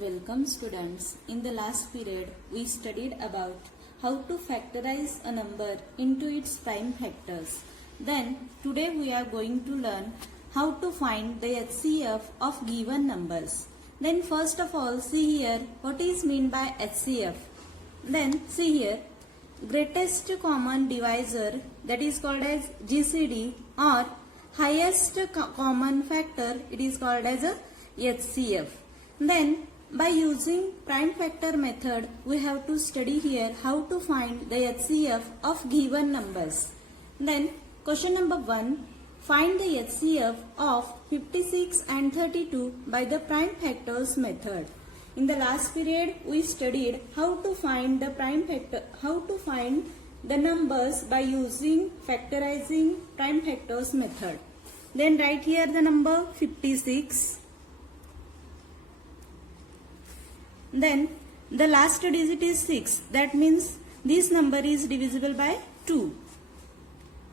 Welcome students. In the last period, we studied about how to factorize a number into its prime factors. Then, today we are going to learn how to find the HCF of given numbers. Then first of all, see here what is meant by HCF. Then see here, greatest common divisor, that is called as GCD, or highest common factor, it is called as a HCF. Then by using prime factor method, we have to study here how to find the HCF of given numbers. Then question number 1, find the HCF of 56 and 32 by the prime factors method. In the last period, we studied how to find the prime factor, how to find the numbers by using factorizing prime factors method. Then write here the number 56. Then the last digit is 6. That means this number is divisible by 2.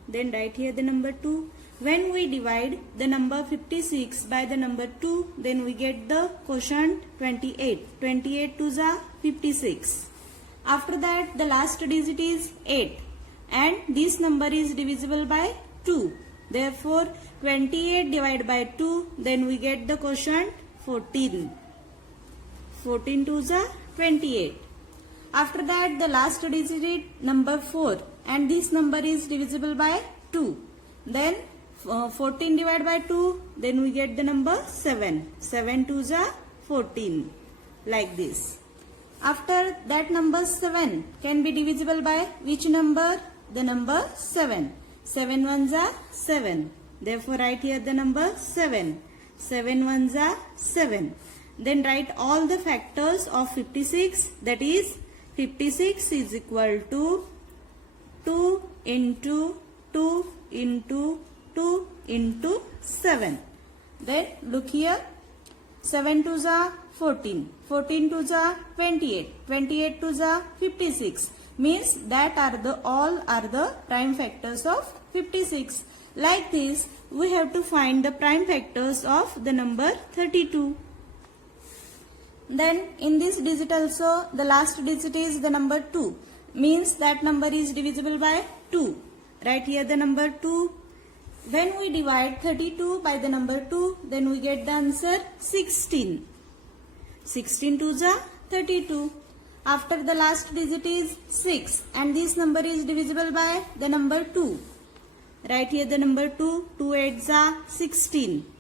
Then write here the number 2. When we divide the number 56 by the number 2, then we get the quotient 28. 28 2s are 56. After that, the last digit is 8. And this number is divisible by 2. Therefore, 28 divided by 2, then we get the quotient 14. 14 2s are 28. After that, the last digit number 4, and this number is divisible by 2. Then 14 divided by 2, then we get the number 7. 7 2s are 14, like this. After that, number 7 can be divisible by which number? The number 7. 7 1s are 7. Therefore, write here the number 7. 7 1s are 7. Then write all the factors of 56, that is 56 is equal to 2 into 2 into 2 into 7. Then look here, 7 2s are 14, 14 2s are 28, 28 2s are 56. Means that all are the prime factors of 56. Like this, we have to find the prime factors of the number 32. Then in this digit also, the last digit is the number 2. Means that number is divisible by 2. Write here the number 2. When we divide 32 by the number 2, then we get the answer 16. 16 2s are 32. After the last digit is 6, and this number is divisible by the number 2. Write here the number 2. 2 8s are 16.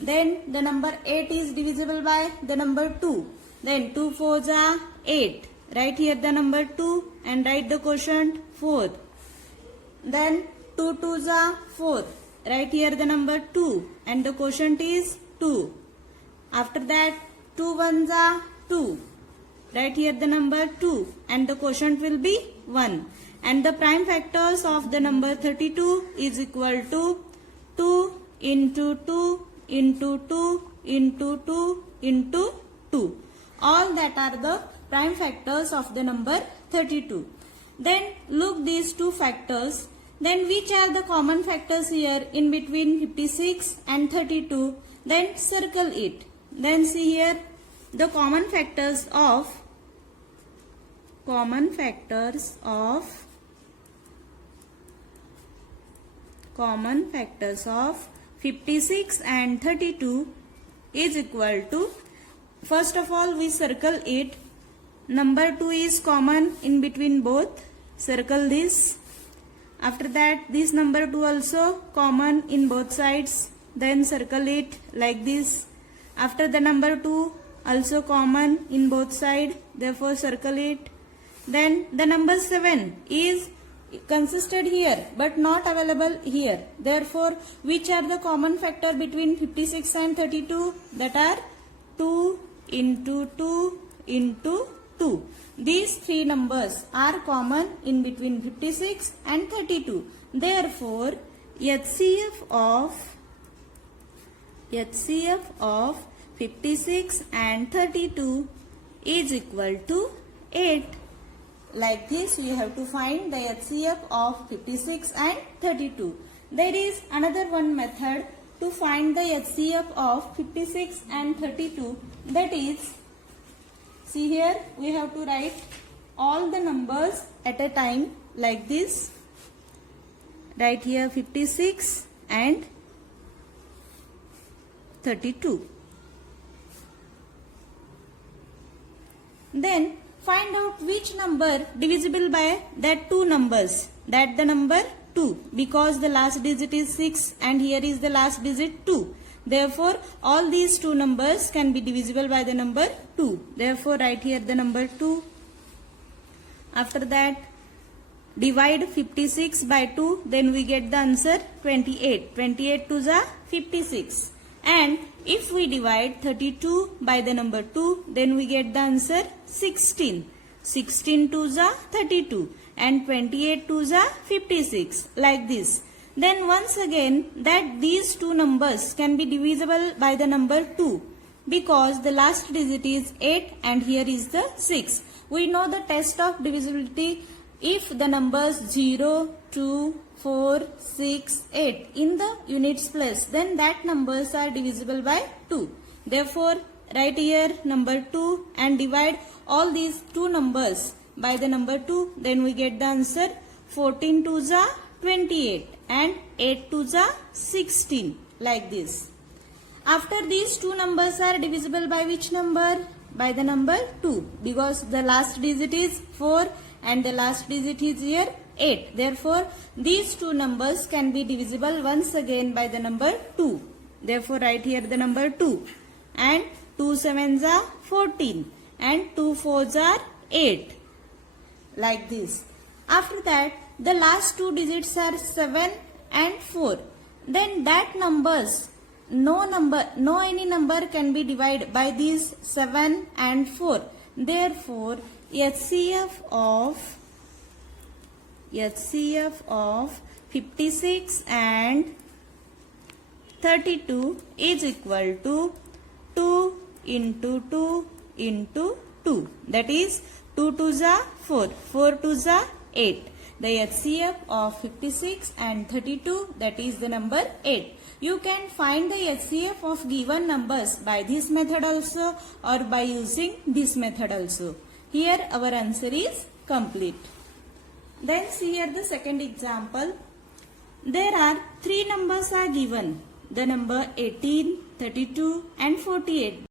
Then the number 8 is divisible by the number 2. Then 2 4s are 8. Write here the number 2 and write the quotient 4. Then 2 2s are 4. Write here the number 2 and the quotient is 2. After that, 2 1s are 2. Write here the number 2 and the quotient will be 1. And the prime factors of the number 32 is equal to 2 into 2 into 2 into 2 into 2. All that are the prime factors of the number 32. Then look these two factors. Then which are the common factors here in between 56 and 32? Then circle it. Then see here the common factors of 56 and 32 is equal to, first of all we circle it. Number 2 is common in between both. Circle this. After that, this number 2 also common in both sides. Then circle it like this. After the number 2 also common in both sides. Therefore circle it. Then the number 7 is consisted here but not available here. Therefore, which are the common factor between 56 and 32? That are 2 into 2 into 2. These three numbers are common in between 56 and 32. Therefore, HCF of 56 and 32 is equal to 8. Like this, you have to find the HCF of 56 and 32. There is another one method to find the HCF of 56 and 32. That is, see here we have to write all the numbers at a time like this. Write here 56 and 32. Then find out which number divisible by that two numbers. That the number 2, because the last digit is 6 and here is the last digit 2. Therefore, all these two numbers can be divisible by the number 2. Therefore, write here the number 2. After that, divide 56 by 2, then we get the answer 28. 28 2s are 56. And if we divide 32 by the number 2, then we get the answer 16. 16 2s are 32 and 28 2s are 56, like this. Then once again, that these two numbers can be divisible by the number 2, because the last digit is 8 and here is the 6. We know the test of divisibility. If the numbers 0, 2, 4, 6, 8 in the units place, then that numbers are divisible by 2. Therefore, write here number 2 and divide all these two numbers by the number 2. Then we get the answer 14 2s are 28 and 8 2s are 16, like this. After these two numbers are divisible by which number? By the number 2, because the last digit is 4 and the last digit is here 8. Therefore, these two numbers can be divisible once again by the number 2. Therefore, write here the number 2. And 2 7s are 14 and 2 4s are 8. Like this. After that, the last two digits are 7 and 4. Then that numbers, no any number can be divided by these 7 and 4. Therefore, HCF of 56 and 32 is equal to 2 into 2 into 2. That is 2 2s are 4, 4 2s are 8. The HCF of 56 and 32, that is the number 8. You can find the HCF of given numbers by this method also or by using this method also. Here our answer is complete. Then see here the second example. There are three numbers are given. The number 18, 32 and 48.